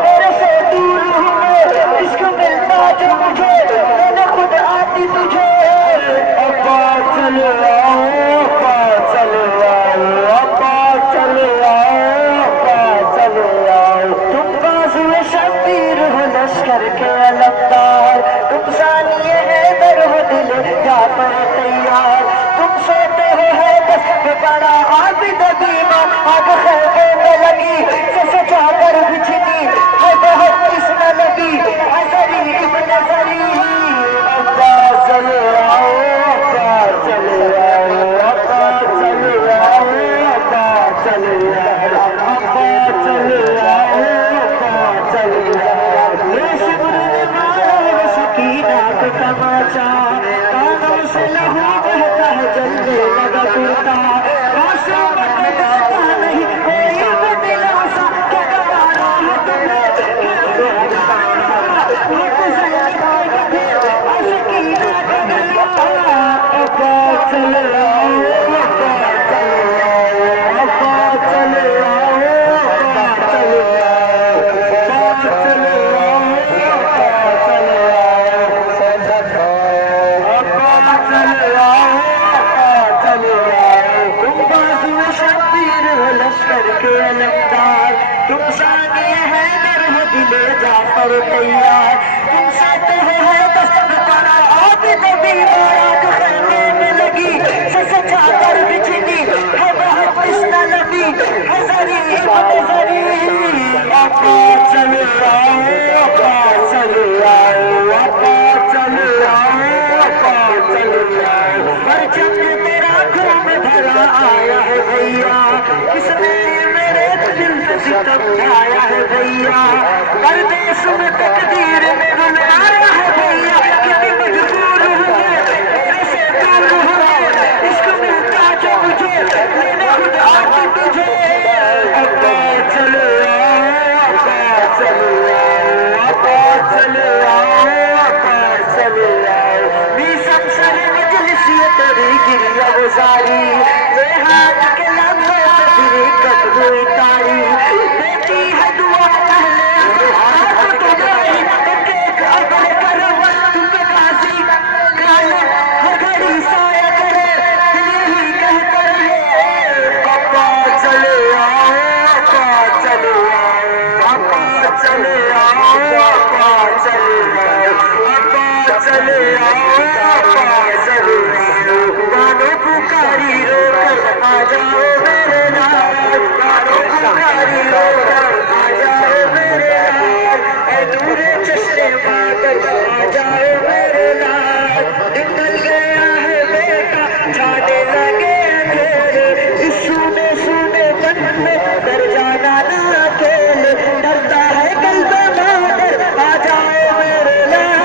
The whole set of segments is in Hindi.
तेरे से दूर हूँ मैं, इश्क मिलता जो मुझे, मैंने खुद आती तुझे। अब्बा चले आओ, अब्बा चले आओ, अब्बा चले आओ, अब्बा चले आओ। तुम बाज़ुए शब्बीर हो लश्कर के अलमदार, तुम सानिए हैदर हो दिल जाफर तैयार। तुम सोते हो है बस में बड़ा आबिद बीमा, आग खैबे में लगी सचा कर बिछनी है बहुत इसमें लगी हजरी इब्न जरी। अब्बा चले आओ, अब्बा चले आओ, अब्बा चले आओ, अब्बा चले आओ, अब्बा चले आओ, अब्बा चले आओ। ये शिमर ने मारा सकीना को तमाचा, कानों से लहू बहता है जलने लगा कुर्ता। मासूमत देता नहीं कोई भी दिलासा, क्या गवारा है तुमने वो गुज़र के अशकीना का गला। अब्बा चले आओ, अब्बा चले आओ, अब्बा चले आओ, अब्बा चले आओ, अब्बा चले आओ, अब्बा चले आओ, अब्बा चले आओ, अब्बा चले आओ। तुम बाज़ुए शब्बीर हो लश्कर के अलमदार, तुम सानिए हैदर हो दिले जाफर तैयार। तुम साथे हो है दस में पड़ा आबिद बीमार, आग खैमे में लगी सचा कर बिछनी है बहुत इसमें लगी हजरी इब्न जरी। अब्बा चले आओ, अब्बा चले आओ, अब्बा चले आओ, अब्बा चले आओ। परचम तेरा घरों में भरा आया है भैया, किसने मेरे दिल से सितम ढाया है भैया। परदेश में तकदीर में रुलाया है भैया, कितनी मजबूर हूँ मैं ऐसे दूर हूँ मैं, इश्क मिलता जो मुझे मैंने खुद आती तुझे। अब्बा चले आओ, अब्बा चले आओ, अब्बा चले आओ, अब्बा चले आओ। मीसम सरे मजलिसी तेरी गिरिया गुजारी, हाथ के लम्हों से फिर कब हुई तारी। देती है दुआ पहले हाथ तो गई, एक अगर करम तुम गाजी काले हर घड़ी साया करे, दिल ही कहता रहे। अब्बा चले आओ, अब्बा चले आओ, अब्बा चले आओ, अब्बा चले आओ, अब्बा चले आओ, अब्बा चले आओ। गानों पुकारी रोकर आ जाओ मेरे नाल, गानों पुकारी रोकर आ जाओ मेरे नाल, ऐ नूरे चश्मे मादर आ जाओ मेरे नाल। निकल गया है बेटा जाने लगे अंधेरे, इस सूने सूने तन में डर जाना ना अकेले, डरता है कल्बे मादर आ जाओ मेरे लाल।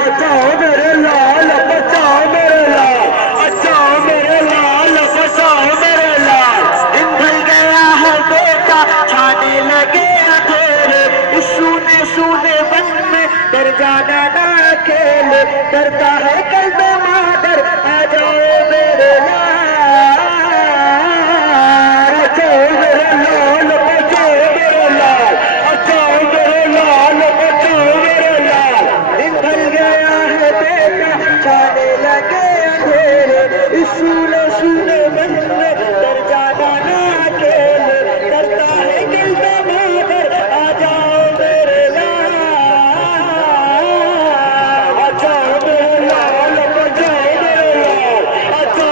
बचाओ मेरे लाल, बचाओ मेरे लाल, बचाओ मेरे लाल, बचाओ मेरे लाल। निकल गया है बेटा छाने लगे अंधेरे, इस सूने सूने वन में डर जाना ना अकेले, डरता है कल्बे मादर आ जाओ मेरे लाल। बचाओ मेरे लाल, बचाओ मेरे लाल, बचाओ मेरे लाल, बचाओ मेरे लाल। निकल गया है बेटा छाने लगे अंधेरे, इस सूने सूने वन में डर जाना ना अकेले, डरता है कल्बे मादर आ जाओ मेरे लाल। बचाओ मेरे लाल, बचाओ मेरे लाल, बचाओ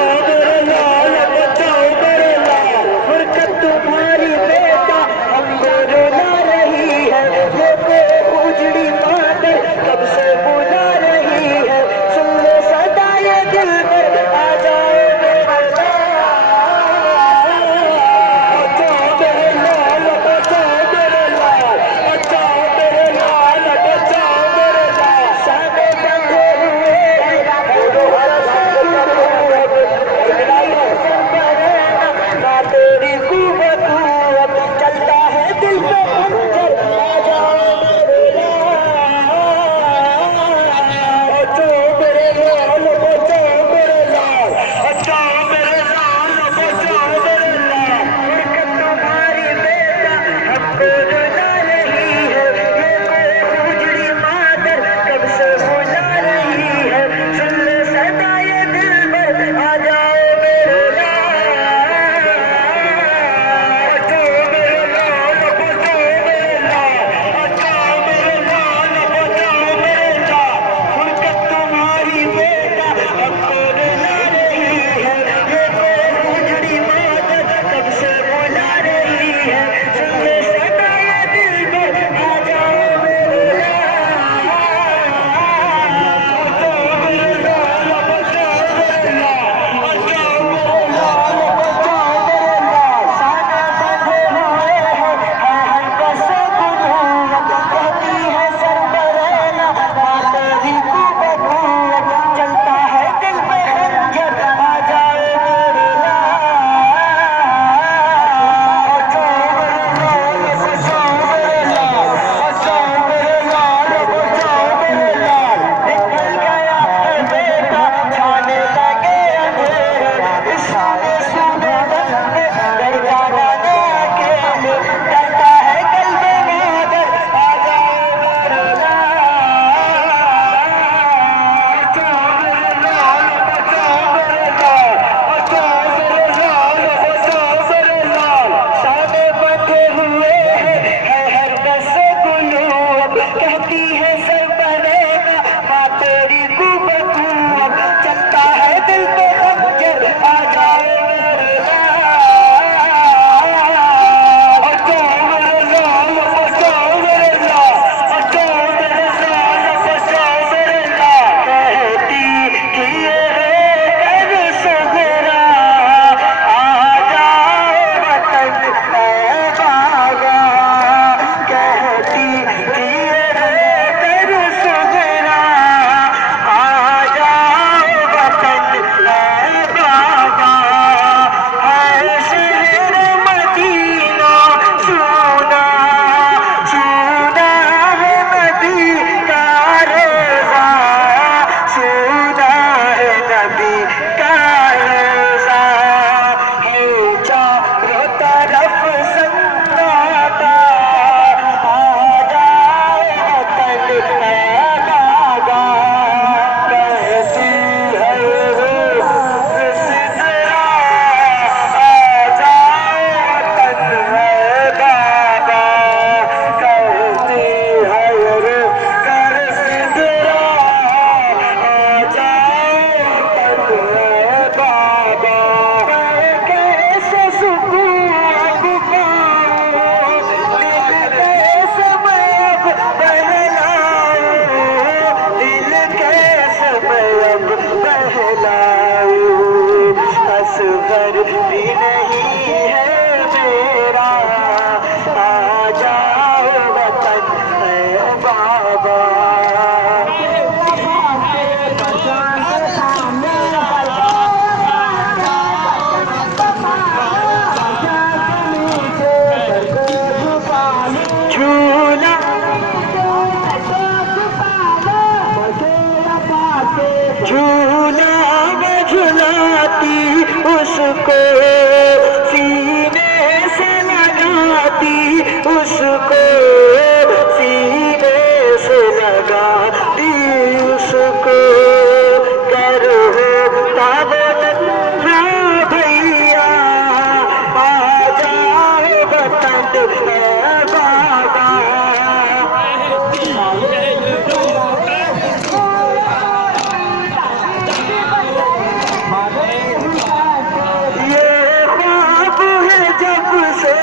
से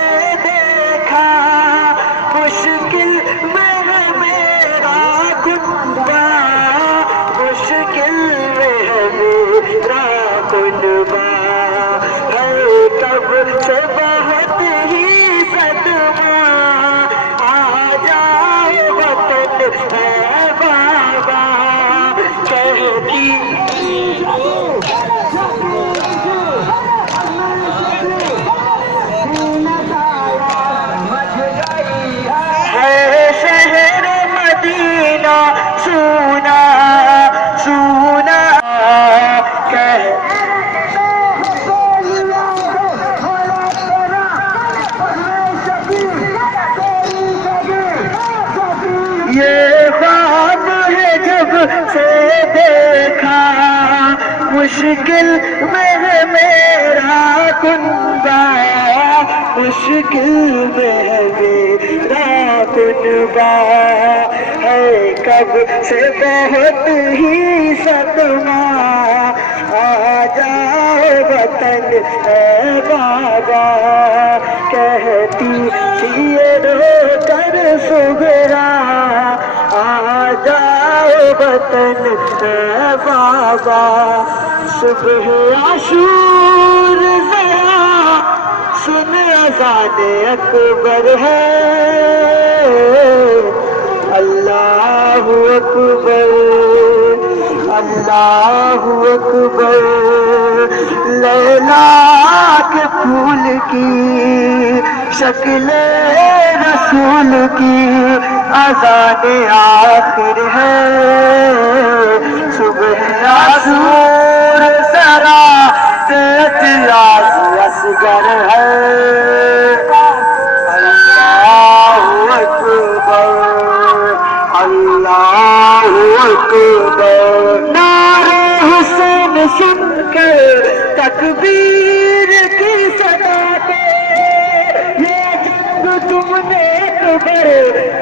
देखा, मुश्किल में है मेरा कुनबा, मुश्किल में है मेरा कुनबा, है कब से बहुत ही सदमा, आ जाए वतन है बाबा, कहती शहर मदीना सुना सुना कह ये ख्वाब है जब से देखा, मुश्किल में है मेरा कुनबा, मुश्किल में है मेरा कुनबा, है कब से बहुत ही सदमा, आ जाओ वतन है बाबा, कहती थी ये रो कर सुगरा, आ जाओ वतन है बाबा, सुबह आशूर जरा सुन अज़ान अकबर है, अल्लाहु अकबर अल्लाहु अकबर, लैला के फूल की शक्ल रसूल की अज़ान आखिर है, सुबह आसूर सरा तेतियास असगर है, अल्लाहु अकबर अल्लाहु अकबर, नारे हुसैन सुनकर तकबीर की सदा के, ये जंग तुमने अकबर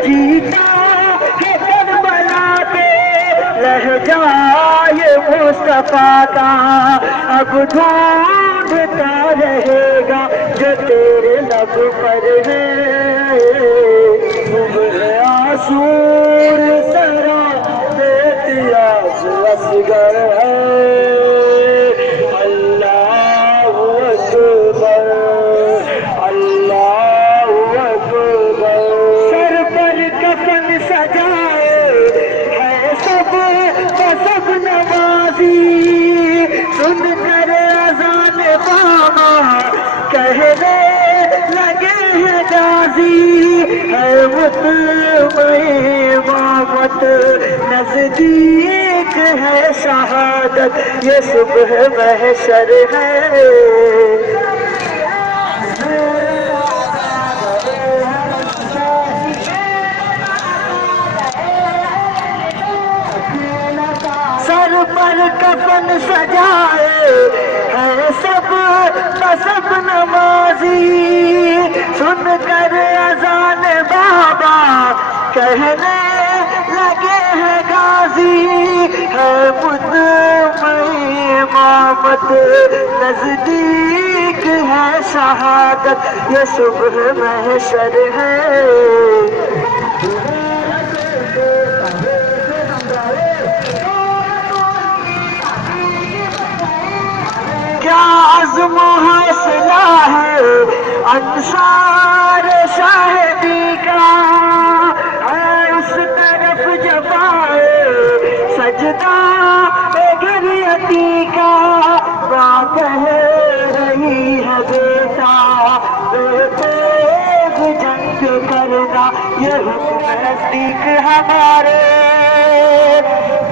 जीता है करबला पे, लहजाए मुस्तफा का अब ढूंढता रहेगा जो तेरे लब पर है, सुबह आसूर सरा तेतियास असगर है, अल्लाहु अकबर अल्लाहु अकबर, सर पर कफन सजाए है सब सब नमाजी, सुन कर अज़ान बाबा कहने लगे हैं गाजी, है इमामत नजदीक है शहादत, ये सुबह महशर है, सर पर कफन सजाए है सब सब नमाजी, सुन कर अज़ान बाबा कहने लगे हैं गाजी, है इमामत नजदीक है शहादत, ये सुबह महशर है, क्या अज़्म हौसला है अंसार शाहिदी का, है उस तरफ जबाए सजदा गिरयती का, बात है रही है बेटा बेतेग जंग करना, ये हुक्म नज़दीक हमारे,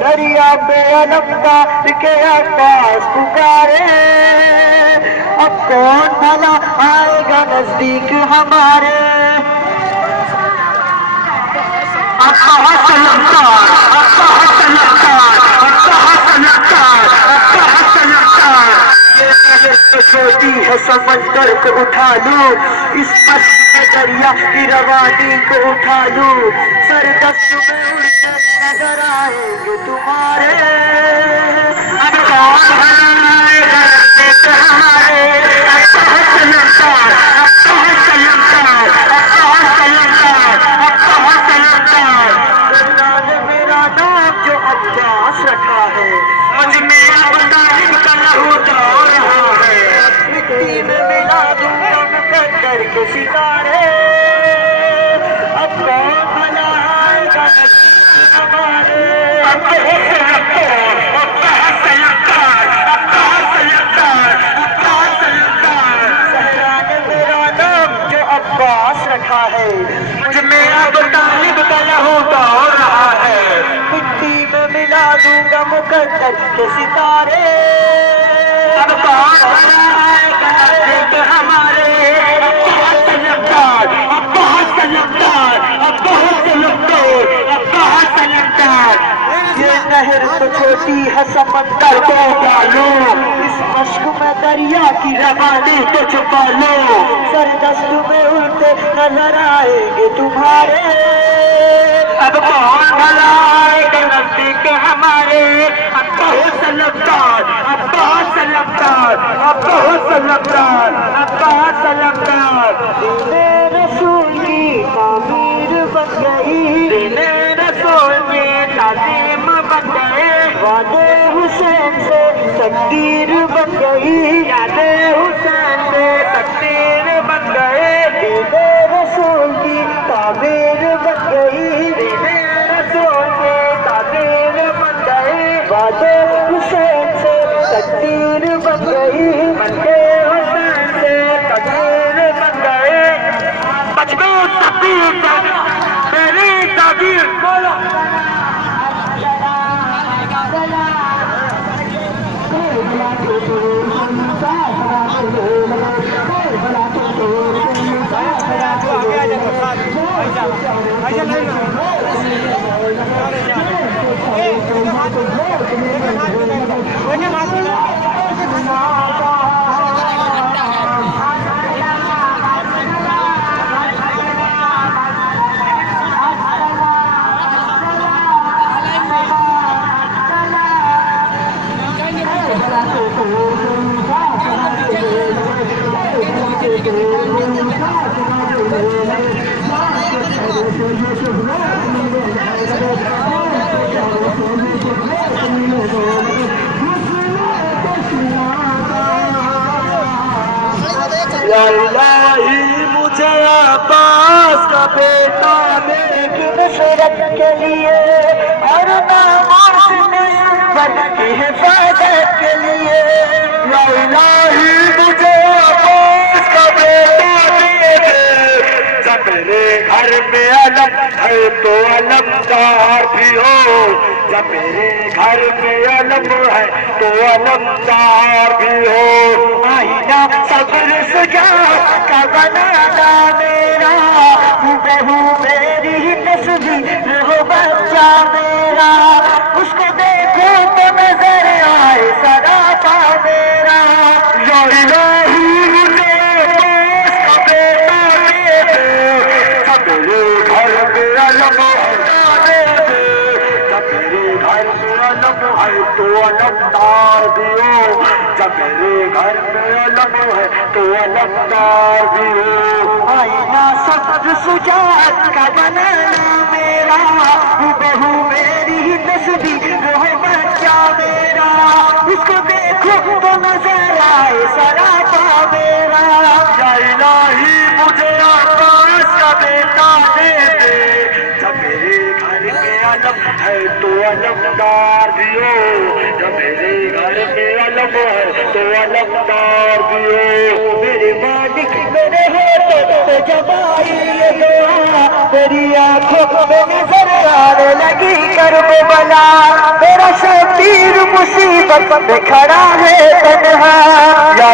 दरिया पे अलमदार के अब्बास पुकारे, अब कौन भला आएगा नजदीक हमारे, छोटी है समंदर को उठा लूं, इस मस्ती में दरिया की रवानी को उठा लूं, सर दस्त में उड़ते नजर आएंगे तुम्हारे, अब कौन भला आएगा नजदीक हमारे, अब तो है समंदर, अब तो है के सितारे, अब कौन भला आएगा हमारे। रखा है मुझ में अब तालिब का लहू दौड़ रहा है, मिट्टी में मिला दूंगा मुकद्दर के सितारे, अब कौन भला आएगा नज़दीक हमारे। बहुत तलबदार, अब बहुत तलबदार, अब बहुत तलबदार, अब बहुत तलबदार। ये नहर तो छोटी है समंदर को डालो, इस मश्क में दरिया की रवानी को छुपा लो, सरदस्त में उड़ते नजर आएंगे तुम्हारे, अब कौन भला आएगा नज़दीक हमारे। अब बहुत तलबदार, अब बहुत तलबदार, अब बहुत तलबदार, अब बहुत तलबदार। दीने रसूल की तामीर बन गई, दीने रसूल की ताज़ीम बन गए, वादे हुसैन से तकदीर बन गई, यादे हुसैन से तकदीर बन गए, दीने रसूल की तामीर बन गई, दीने रसूल की तामीर बन गई, वादे हुसैन से तकदीर बन गई, वादे हुसैन से तकदीर बन गए। मजबूत तकदीर मेरी तकदीर बोलो। या इलाही मुझे अब्बास का बेटा देख नुसरत के लिए और नामाज की हिफाजत के लिए। या इलाही मुझे अब्बास का बेटा देख, जब मेरे घर में अलम है तो अलमदार भी हो, जब मेरे घर में अलम है तो अलमदार भी हो। आईना सब्र सुजा का बनाना मेरा, बहू मेरी तस्वीर हो बच्चा मेरा, उसको देखो तो नजर आए सरापा मेरा। या इलाही मुझे अब्बास का बेटा दे दे, जब मेरे घर में अलम है तो अलमदार भी हो, जब मेरे घर में अलम है तो अलमदार भी हो। आईना सब्र सुजात का बनाना मेरा, बहू मेरी तस्वीर हो बच्चा मेरा, उसको देखो तो नजर आए सरापा मेरा। या इलाही मुझे अब्बास का बेटा दे दे, जब मेरे घर में अलम है तो अलमदार भी हो, जब मेरे घर में अलम है तो अलमदार भी हो। मेरे मालिक मेरे होते तो जबाई ये दुआ, मेरी आंखों में नजर आने लगी करबला, मेरा शबीर मुसीबत में खड़ा है तन्हा। या